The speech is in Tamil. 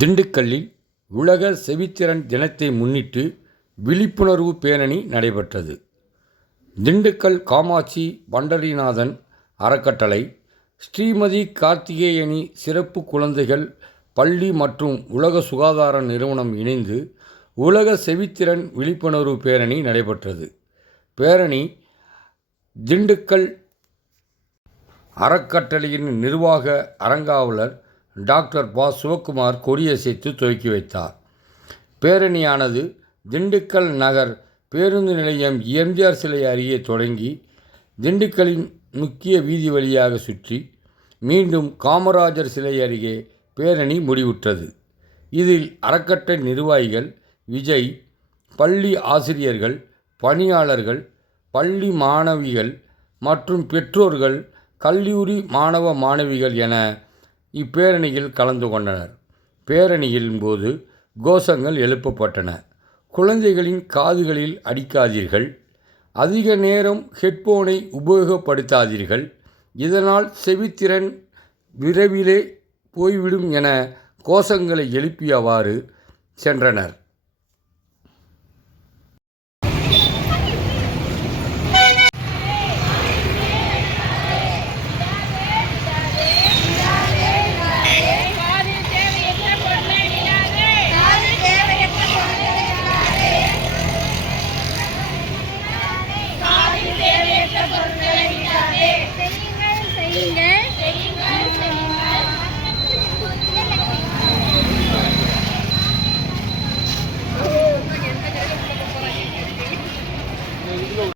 திண்டுக்கல்லில் உலக செவித்திறன் தினத்தை முன்னிட்டு விழிப்புணர்வு பேரணி நடைபெற்றது. திண்டுக்கல் காமாட்சி பண்டரிநாதன் அறக்கட்டளை ஸ்ரீமதி கார்த்திகேயனி சிறப்பு குழந்தைகள் பள்ளி மற்றும் உலக சுகாதார நிறுவனம் இணைந்து உலக செவித்திறன் விழிப்புணர்வு பேரணி நடைபெற்றது. பேரணி திண்டுக்கல் அறக்கட்டளையின் நிர்வாக அறங்காவலர் டாக்டர் பா. சிவக்குமார் கொடியசைத்து துவக்கி வைத்தார். பேரணியானது திண்டுக்கல் நகர் பேருந்து நிலையம் எம்ஜிஆர் சிலை அருகே தொடங்கி திண்டுக்கலின் முக்கிய வீதி வழியாக சுற்றி மீண்டும் காமராஜர் சிலை அருகே பேரணி முடிவுற்றது. இதில் அறக்கட்டளை நிர்வாகிகள் விஜய் பள்ளி ஆசிரியர்கள் பணியாளர்கள் பள்ளி மாணவிகள் மற்றும் பெற்றோர்கள் கல்லூரி மாணவ மாணவிகள் என இப்பேரணியில் கலந்து கொண்டனர். பேரணியின் போது கோஷங்கள் எழுப்பப்பட்டன. குழந்தைகளின் காதுகளில் அடிக்காதீர்கள். அதிக நேரம் ஹெட்போனை உபயோகப்படுத்தாதீர்கள். இதனால் செவித்திறன் விரைவிலே போய்விடும் என கோஷங்களை எழுப்பியவாறு சென்றனர்.